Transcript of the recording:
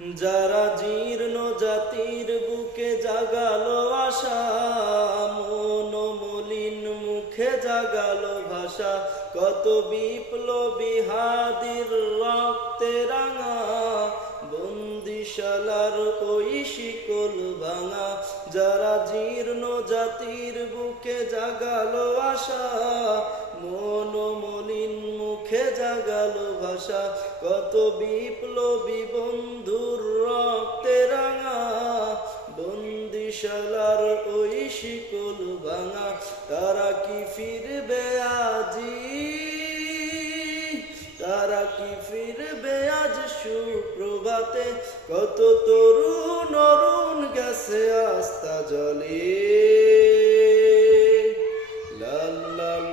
যারা জীর্ণ জাতির বুকে জাগালো আশা, মন মলিন মুখে জাগালো ভাষা, কত বিপ্লবী হাদির রক্তে রাঙা, বন্দিশালার ওই শিকল ভাঙা। যারা জীর্ণ জাতির বুকে জাগালো আশা, মন মলিন মুখে জাগালো ভাষা, কত বিপ্লবী বন্ধুর রক্তে রাঙা, বন্দিশালার ওই শিকল ভাঙা। তারা কি ফিরবে আজি, তারা কি ফিরবে আজ সুপ্রভাতে, কত তরুণ অরুণ গেছে আস্থা জলে। লাল লাল